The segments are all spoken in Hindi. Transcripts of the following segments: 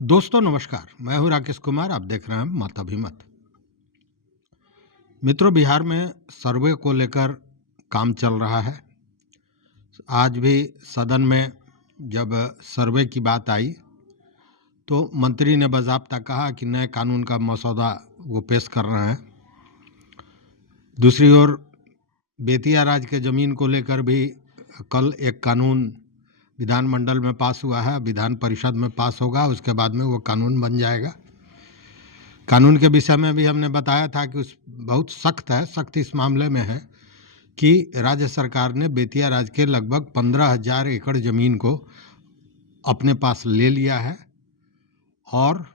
दोस्तों नमस्कार, मैं हूं राकेश कुमार। आप देख रहे हैं मत अभिमत। मित्रों, बिहार में सर्वे को लेकर काम चल रहा है। आज भी सदन में जब सर्वे की बात आई तो मंत्री ने बाज़ाब्ता कहा कि नए कानून का मसौदा वो पेश कर रहे हैं। दूसरी ओर बेतिया राज के ज़मीन को लेकर भी कल एक कानून विधानमंडल में पास हुआ है, विधान परिषद में पास होगा, उसके बाद में वो कानून बन जाएगा। कानून के विषय में भी हमने बताया था कि उस बहुत सख्त है। सख्त इस मामले में है कि राज्य सरकार ने बेतिया राज के लगभग 15,000 एकड़ ज़मीन को अपने पास ले लिया है और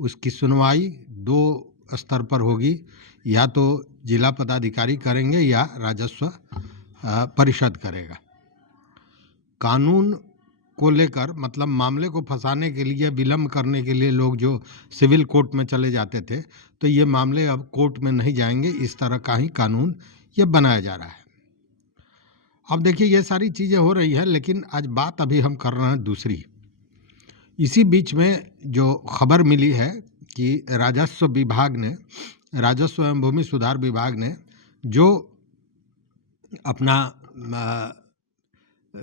उसकी सुनवाई दो स्तर पर होगी। या तो जिला पदाधिकारी करेंगे या राजस्व परिषद करेगा। कानून को लेकर मतलब मामले को फंसाने के लिए, विलम्ब करने के लिए लोग जो सिविल कोर्ट में चले जाते थे, तो ये मामले अब कोर्ट में नहीं जाएंगे। इस तरह का ही कानून ये बनाया जा रहा है। अब देखिए, ये सारी चीज़ें हो रही है, लेकिन आज बात अभी हम कर रहे हैं दूसरी। इसी बीच में जो खबर मिली है कि राजस्व विभाग ने, राजस्व एवं भूमि सुधार विभाग ने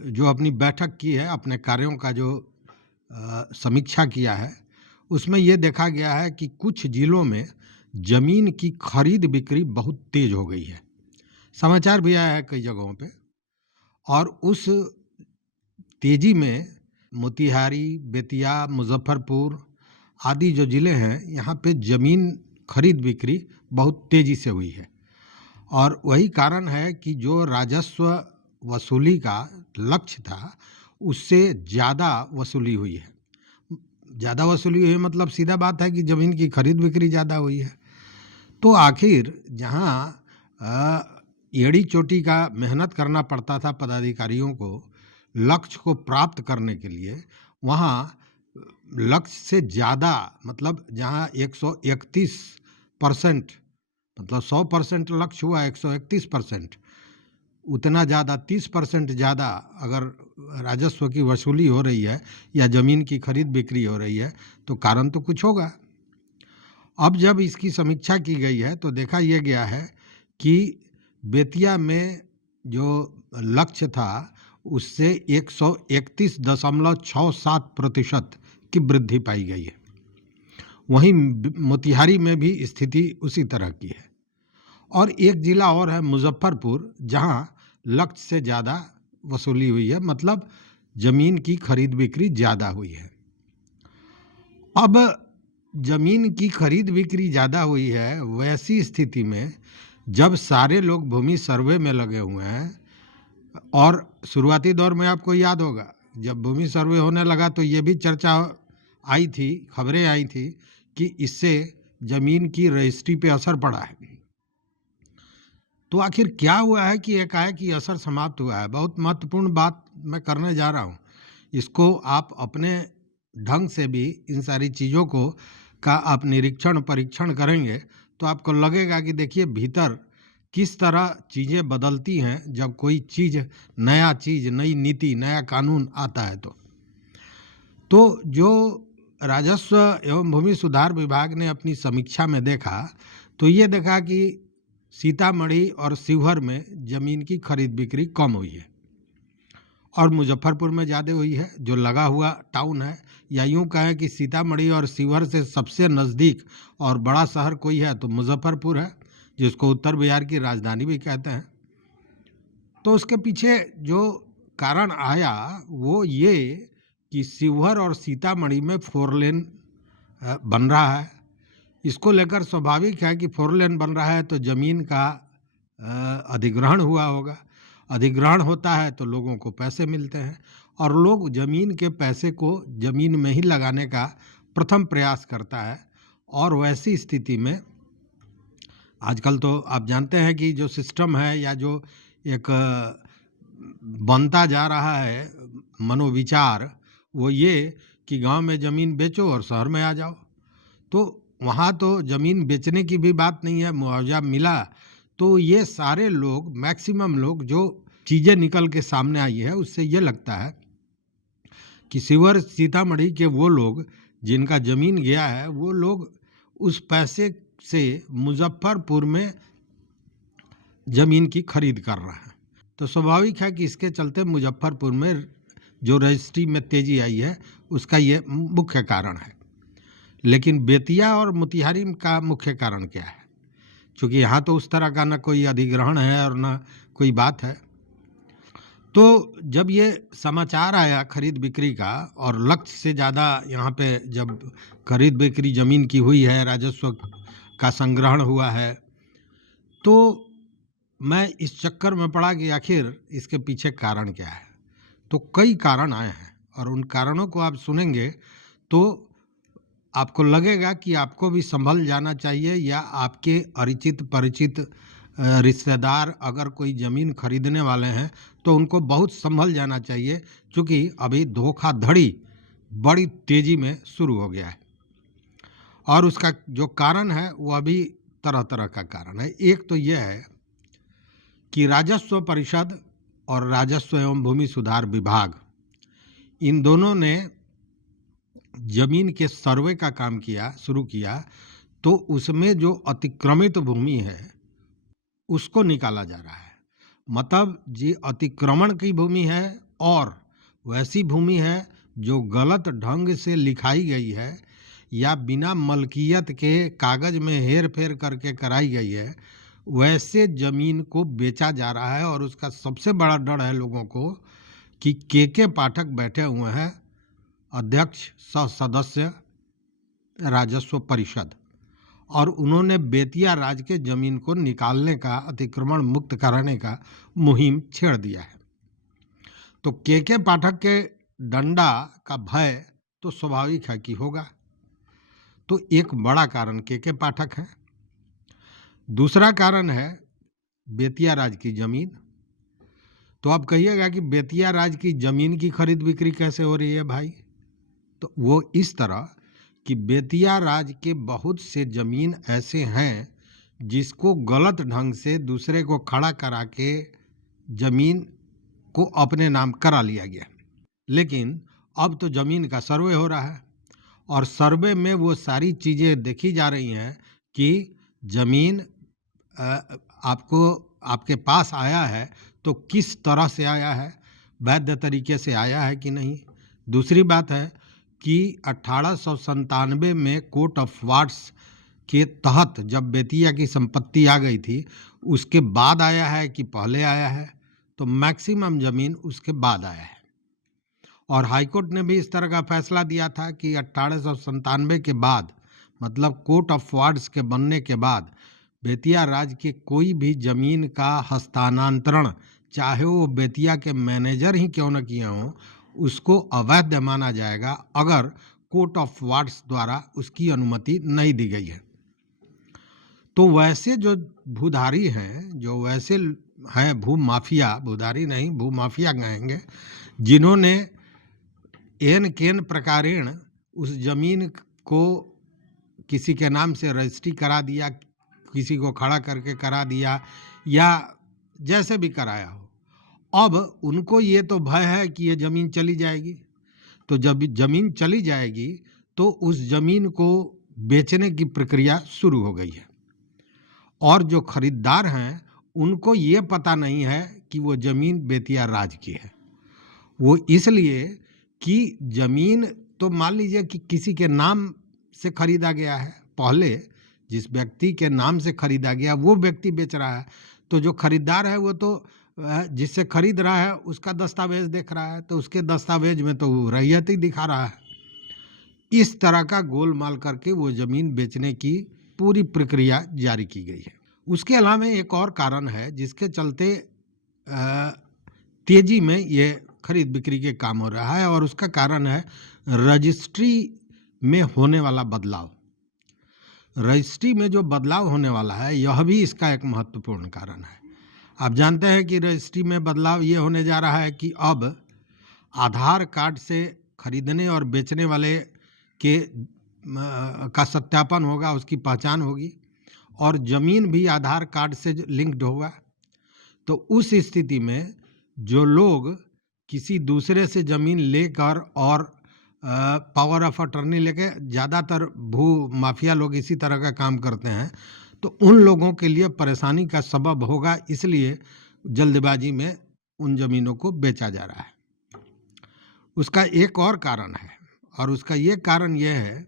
जो अपनी बैठक की है, अपने कार्यों का जो समीक्षा किया है, उसमें ये देखा गया है कि कुछ जिलों में ज़मीन की खरीद बिक्री बहुत तेज हो गई है। समाचार भी आया है कई जगहों पे। और उस तेजी में मोतिहारी, बेतिया, मुजफ्फरपुर आदि जो ज़िले हैं, यहाँ पे ज़मीन खरीद बिक्री बहुत तेज़ी से हुई है। और वही कारण है कि जो राजस्व वसूली का लक्ष्य था, उससे ज़्यादा वसूली हुई है। ज़्यादा वसूली हुई है मतलब सीधा बात है कि ज़मीन की खरीद बिक्री ज़्यादा हुई है। तो आखिर जहाँ एड़ी चोटी का मेहनत करना पड़ता था पदाधिकारियों को लक्ष्य को प्राप्त करने के लिए, वहाँ लक्ष्य से ज़्यादा, मतलब जहाँ 131% मतलब 100% लक्ष्य हुआ, 131%, उतना ज़्यादा 30% ज़्यादा अगर राजस्व की वसूली हो रही है या ज़मीन की खरीद बिक्री हो रही है, तो कारण तो कुछ होगा। अब जब इसकी समीक्षा की गई है तो देखा यह गया है कि बेतिया में जो लक्ष्य था उससे 131.67% की वृद्धि पाई गई है। वहीं मोतिहारी में भी स्थिति उसी तरह की है। और एक जिला और है मुजफ्फरपुर, जहां लक्ष्य से ज़्यादा वसूली हुई है, मतलब ज़मीन की खरीद बिक्री ज़्यादा हुई है। अब ज़मीन की खरीद बिक्री ज़्यादा हुई है, वैसी स्थिति में जब सारे लोग भूमि सर्वे में लगे हुए हैं, और शुरुआती दौर में आपको याद होगा जब भूमि सर्वे होने लगा तो ये भी चर्चा आई थी, खबरें आई थी कि इससे ज़मीन की रजिस्ट्री पे असर पड़ा है। तो आखिर क्या हुआ है कि एकाएक ये असर समाप्त हुआ है? बहुत महत्वपूर्ण बात मैं करने जा रहा हूँ। इसको आप अपने ढंग से भी इन सारी चीज़ों को का आप निरीक्षण परीक्षण करेंगे तो आपको लगेगा कि देखिए भीतर किस तरह चीज़ें बदलती हैं जब कोई चीज़, नया चीज़, नई नीति, नया कानून आता है। तो जो राजस्व एवं भूमि सुधार विभाग ने अपनी समीक्षा में देखा तो ये देखा कि सीतामढ़ी और शिवहर में ज़मीन की खरीद बिक्री कम हुई है और मुजफ्फरपुर में ज़्यादा हुई है, जो लगा हुआ टाउन है। या यूँ कहें कि सीतामढ़ी और शिवहर से सबसे नज़दीक और बड़ा शहर कोई है तो मुजफ्फरपुर है, जिसको उत्तर बिहार की राजधानी भी कहते हैं। तो उसके पीछे जो कारण आया वो ये कि शिवहर और सीतामढ़ी में 4 लेन बन रहा है। इसको लेकर स्वाभाविक है कि 4 लेन बन रहा है तो ज़मीन का अधिग्रहण हुआ होगा। अधिग्रहण होता है तो लोगों को पैसे मिलते हैं और लोग ज़मीन के पैसे को ज़मीन में ही लगाने का प्रथम प्रयास करता है। और वैसी स्थिति में आजकल तो आप जानते हैं कि जो सिस्टम है या जो एक बनता जा रहा है मनोविचार, वो ये कि गांव में ज़मीन बेचो और शहर में आ जाओ। तो वहाँ तो ज़मीन बेचने की भी बात नहीं है, मुआवजा मिला। तो ये सारे लोग, मैक्सिमम लोग, जो चीज़ें निकल के सामने आई है उससे ये लगता है कि शिवहर सीतामढ़ी के वो लोग जिनका जमीन गया है वो लोग उस पैसे से मुजफ्फरपुर में जमीन की खरीद कर रहे हैं। तो स्वाभाविक है कि इसके चलते मुजफ्फरपुर में जो रजिस्ट्री में तेजी आई है उसका ये मुख्य कारण है। लेकिन बेतिया और मोतिहारी का मुख्य कारण क्या है? क्योंकि यहाँ तो उस तरह का न कोई अधिग्रहण है और न कोई बात है। तो जब ये समाचार आया खरीद बिक्री का और लक्ष्य से ज़्यादा यहाँ पे जब खरीद बिक्री ज़मीन की हुई है, राजस्व का संग्रहण हुआ है, तो मैं इस चक्कर में पड़ा कि आखिर इसके पीछे कारण क्या है। तो कई कारण आए हैं और उन कारणों को आप सुनेंगे तो आपको लगेगा कि आपको भी संभल जाना चाहिए, या आपके परिचित परिचित रिश्तेदार अगर कोई ज़मीन खरीदने वाले हैं तो उनको बहुत संभल जाना चाहिए, क्योंकि अभी धोखाधड़ी बड़ी तेज़ी में शुरू हो गया है। और उसका जो कारण है वो अभी तरह तरह का कारण है। एक तो यह है कि राजस्व परिषद और राजस्व एवं भूमि सुधार विभाग, इन दोनों ने जमीन के सर्वे का काम शुरू किया, तो उसमें जो अतिक्रमित भूमि है उसको निकाला जा रहा है। मतलब जी अतिक्रमण की भूमि है और वैसी भूमि है जो गलत ढंग से लिखाई गई है या बिना मलकियत के कागज में हेर फेर करके कराई गई है, वैसे जमीन को बेचा जा रहा है। और उसका सबसे बड़ा डर है लोगों को कि के पाठक बैठे हुए हैं, अध्यक्ष सह सदस्य राजस्व परिषद, और उन्होंने बेतिया राज के जमीन को निकालने का, अतिक्रमण मुक्त कराने का मुहिम छेड़ दिया है। तो के पाठक के डंडा का भय तो स्वाभाविक है कि होगा। तो एक बड़ा कारण के पाठक है। दूसरा कारण है बेतिया राज की ज़मीन। तो आप कहिएगा कि बेतिया राज की ज़मीन की खरीद बिक्री कैसे हो रही है भाई? तो वो इस तरह कि बेतिया राज के बहुत से ज़मीन ऐसे हैं जिसको गलत ढंग से दूसरे को खड़ा करा के ज़मीन को अपने नाम करा लिया गया। लेकिन अब तो ज़मीन का सर्वे हो रहा है और सर्वे में वो सारी चीज़ें देखी जा रही हैं कि ज़मीन आपको आपके पास आया है तो किस तरह से आया है, वैध तरीके से आया है कि नहीं। दूसरी बात है कि 1897 में कोर्ट ऑफ वार्ड्स के तहत जब बेतिया की संपत्ति आ गई थी, उसके बाद आया है कि पहले आया है, तो मैक्सिमम ज़मीन उसके बाद आया है। और हाईकोर्ट ने भी इस तरह का फैसला दिया था कि 1897 के बाद, मतलब कोर्ट ऑफ वार्ड्स के बनने के बाद, बेतिया राज के कोई भी ज़मीन का हस्तांतरण, चाहे वो बेतिया के मैनेजर ही क्यों न किए हों, उसको अवैध माना जाएगा अगर कोर्ट ऑफ वार्ड्स द्वारा उसकी अनुमति नहीं दी गई है। तो वैसे जो भूधारी हैं, जो वैसे हैं भूमाफिया, भूधारी नहीं भूमाफिया कहेंगे, जिन्होंने एन केन प्रकारेण उस जमीन को किसी के नाम से रजिस्ट्री करा दिया, किसी को खड़ा करके करा दिया, या जैसे भी कराया हो, अब उनको ये तो भय है कि ये ज़मीन चली जाएगी। तो जब ज़मीन चली जाएगी तो उस ज़मीन को बेचने की प्रक्रिया शुरू हो गई है। और जो खरीदार हैं उनको ये पता नहीं है कि वो ज़मीन बेतिया राज की है। वो इसलिए कि ज़मीन तो मान लीजिए कि किसी के नाम से खरीदा गया है, पहले जिस व्यक्ति के नाम से खरीदा गया वो व्यक्ति बेच रहा है, तो जो खरीदार है वो तो जिससे खरीद रहा है उसका दस्तावेज देख रहा है, तो उसके दस्तावेज में तो रैयत ही दिखा रहा है। इस तरह का गोलमाल करके वो ज़मीन बेचने की पूरी प्रक्रिया जारी की गई है। उसके अलावा एक और कारण है जिसके चलते तेजी में ये खरीद बिक्री के काम हो रहा है, और उसका कारण है रजिस्ट्री में होने वाला बदलाव। रजिस्ट्री में जो बदलाव होने वाला है यह भी इसका एक महत्वपूर्ण कारण है। आप जानते हैं कि रजिस्ट्री में बदलाव ये होने जा रहा है कि अब आधार कार्ड से खरीदने और बेचने वाले के का सत्यापन होगा, उसकी पहचान होगी, और ज़मीन भी आधार कार्ड से लिंक्ड होगा। तो उस स्थिति में जो लोग किसी दूसरे से ज़मीन लेकर और पावर ऑफ अटर्नी लेके, ज़्यादातर भू माफिया लोग इसी तरह का काम करते हैं, तो उन लोगों के लिए परेशानी का सबब होगा, इसलिए जल्दबाजी में उन ज़मीनों को बेचा जा रहा है। उसका एक और कारण है, और उसका ये कारण यह है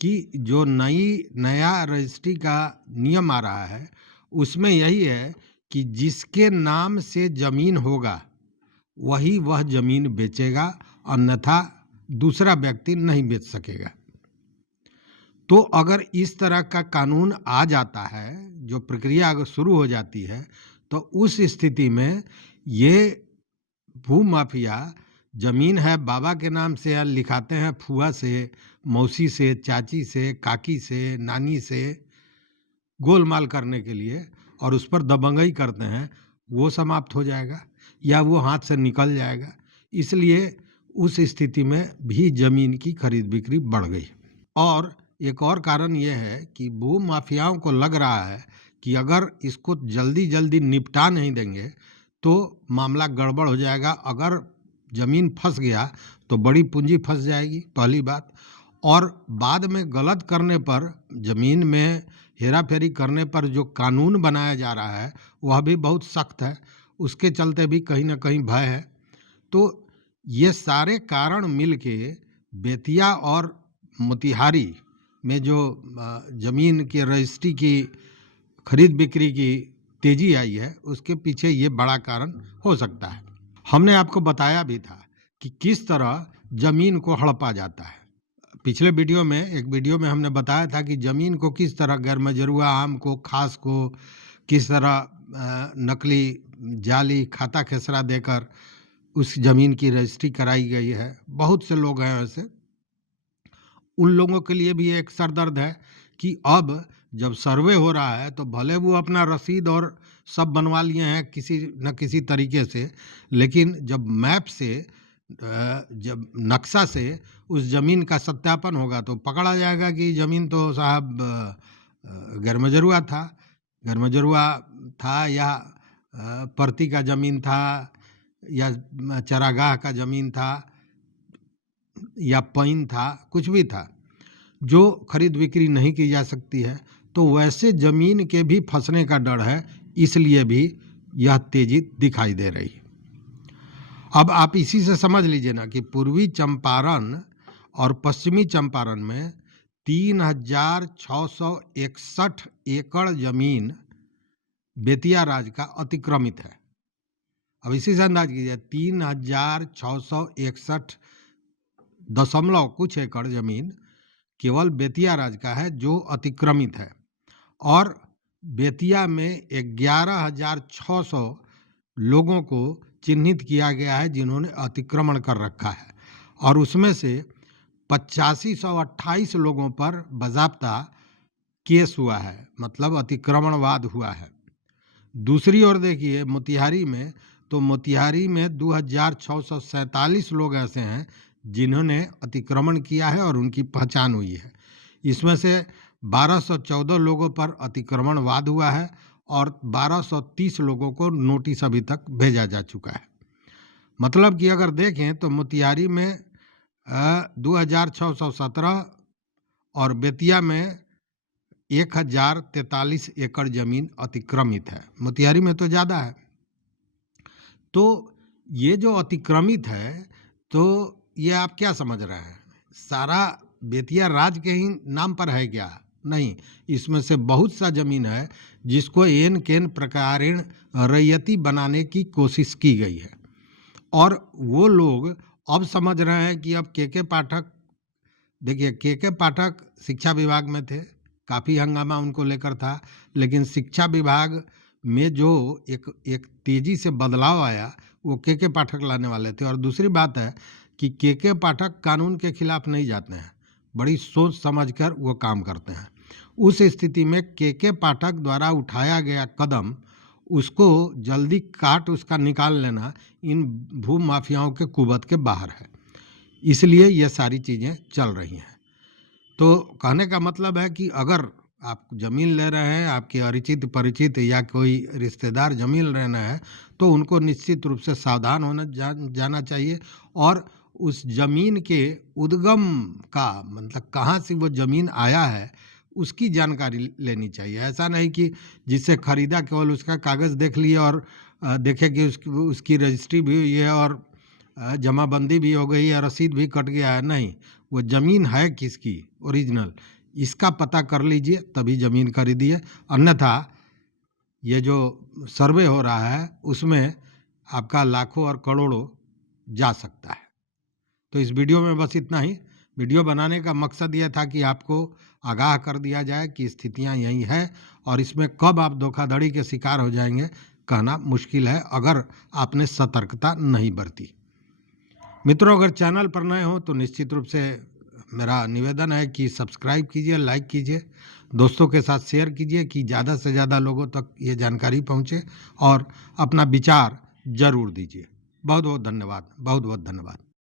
कि जो नया रजिस्ट्री का नियम आ रहा है उसमें यही है कि जिसके नाम से ज़मीन होगा वही वह ज़मीन बेचेगा, अन्यथा दूसरा व्यक्ति नहीं बेच सकेगा। तो अगर इस तरह का कानून आ जाता है, जो प्रक्रिया अगर शुरू हो जाती है, तो उस स्थिति में ये भूमाफिया जमीन है बाबा के नाम से या लिखाते हैं फूआ से, मौसी से, चाची से, काकी से, नानी से, गोलमाल करने के लिए, और उस पर दबंगई करते हैं, वो समाप्त हो जाएगा या वो हाथ से निकल जाएगा। इसलिए उस स्थिति में भी जमीन की खरीद बिक्री बढ़ गई। और एक और कारण ये है कि भू माफियाओं को लग रहा है कि अगर इसको जल्दी जल्दी निपटा नहीं देंगे तो मामला गड़बड़ हो जाएगा। अगर जमीन फंस गया तो बड़ी पूंजी फंस जाएगी, पहली बात, और बाद में गलत करने पर, जमीन में हेरा फेरी करने पर जो कानून बनाया जा रहा है वह भी बहुत सख्त है, उसके चलते भी कहीं ना कहीं भय है। तो ये सारे कारण मिलके बेतिया और मोतिहारी में जो जमीन की रजिस्ट्री की खरीद बिक्री की तेजी आई है, उसके पीछे ये बड़ा कारण हो सकता है। हमने आपको बताया भी था कि किस तरह जमीन को हड़पा जाता है। पिछले वीडियो में, एक वीडियो में हमने बताया था कि जमीन को किस तरह गैर मजरूआ आम को, खास को किस तरह नकली जाली खाता खेसरा देकर उस जमीन की रजिस्ट्री कराई गई है। बहुत से लोग हैं वैसे, उन लोगों के लिए भी एक सरदर्द है कि अब जब सर्वे हो रहा है तो भले वो अपना रसीद और सब बनवा लिए हैं किसी न किसी तरीके से, लेकिन जब मैप से, जब नक्शा से उस ज़मीन का सत्यापन होगा तो पकड़ा जाएगा कि ज़मीन तो साहब गैरमजरूआ था, या परती का ज़मीन था, या चरागाह का ज़मीन था, या पैन था, कुछ भी था, जो खरीद बिक्री नहीं की जा सकती है। तो वैसे ज़मीन के भी फंसने का डर है, इसलिए भी यह तेजी दिखाई दे रही है। अब आप इसी से समझ लीजिए ना कि पूर्वी चंपारण और पश्चिमी चंपारण में 3661 एकड़ जमीन बेतिया राज का अतिक्रमित है। अब इसी से अंदाज कीजिए, 3661 दशमलव कुछ एकड़ जमीन केवल बेतिया राज का है जो अतिक्रमित है, और बेतिया में 11,600 लोगों को चिन्हित किया गया है जिन्होंने अतिक्रमण कर रखा है, और उसमें से 8528 लोगों पर बाज़ाब्ता केस हुआ है, मतलब अतिक्रमणवाद हुआ है। दूसरी ओर देखिए मोतिहारी में, तो मोतिहारी में 2647 लोग ऐसे हैं जिन्होंने अतिक्रमण किया है और उनकी पहचान हुई है। इसमें से 1214 लोगों पर अतिक्रमणवाद हुआ है और 1230 लोगों को नोटिस अभी तक भेजा जा चुका है। मतलब कि अगर देखें तो मोतिहारी में 2617 और बेतिया में 1043 एकड़ जमीन अतिक्रमित है। मोतिहारी में तो ज़्यादा है। तो ये जो अतिक्रमित है, तो ये आप क्या समझ रहे हैं, सारा बेतिया राज के ही नाम पर है क्या? नहीं, इसमें से बहुत सा जमीन है जिसको एन केन प्रकारेण रैयती बनाने की कोशिश की गई है, और वो लोग अब समझ रहे हैं कि अब के पाठक, देखिए के पाठक शिक्षा विभाग में थे, काफ़ी हंगामा उनको लेकर था, लेकिन शिक्षा विभाग में जो एक तेजी से बदलाव आया वो के पाठक लाने वाले थे। और दूसरी बात है कि के पाठक कानून के खिलाफ नहीं जाते हैं, बड़ी सोच समझकर वो काम करते हैं। उस स्थिति में के पाठक द्वारा उठाया गया कदम, उसको जल्दी काट उसका निकाल लेना इन भू माफियाओं के कुबत के बाहर है, इसलिए ये सारी चीज़ें चल रही हैं। तो कहने का मतलब है कि अगर आप ज़मीन ले रहे हैं, आपके अरिचित परिचित या कोई रिश्तेदार ज़मीन लेना है, तो उनको निश्चित रूप से सावधान होना जाना चाहिए, और उस ज़मीन के उद्गम का मतलब कहाँ से वो ज़मीन आया है उसकी जानकारी लेनी चाहिए। ऐसा नहीं कि जिससे खरीदा केवल उसका कागज़ देख लिए और देखे कि उसकी रजिस्ट्री भी हुई है और जमाबंदी भी हो गई है, रसीद भी कट गया है। नहीं, वो ज़मीन है किसकी ओरिजिनल, इसका पता कर लीजिए तभी ज़मीन खरीदिए। अन्यथा ये जो सर्वे हो रहा है उसमें आपका लाखों और करोड़ों जा सकता है। तो इस वीडियो में बस इतना ही। वीडियो बनाने का मकसद यह था कि आपको आगाह कर दिया जाए कि स्थितियां यही है और इसमें कब आप धोखाधड़ी के शिकार हो जाएंगे कहना मुश्किल है अगर आपने सतर्कता नहीं बरती। मित्रों, अगर चैनल पर नए हो तो निश्चित रूप से मेरा निवेदन है कि सब्सक्राइब कीजिए, लाइक कीजिए, दोस्तों के साथ शेयर कीजिए कि ज़्यादा से ज़्यादा लोगों तक ये जानकारी पहुँचे और अपना विचार जरूर दीजिए। बहुत बहुत धन्यवाद, बहुत बहुत धन्यवाद।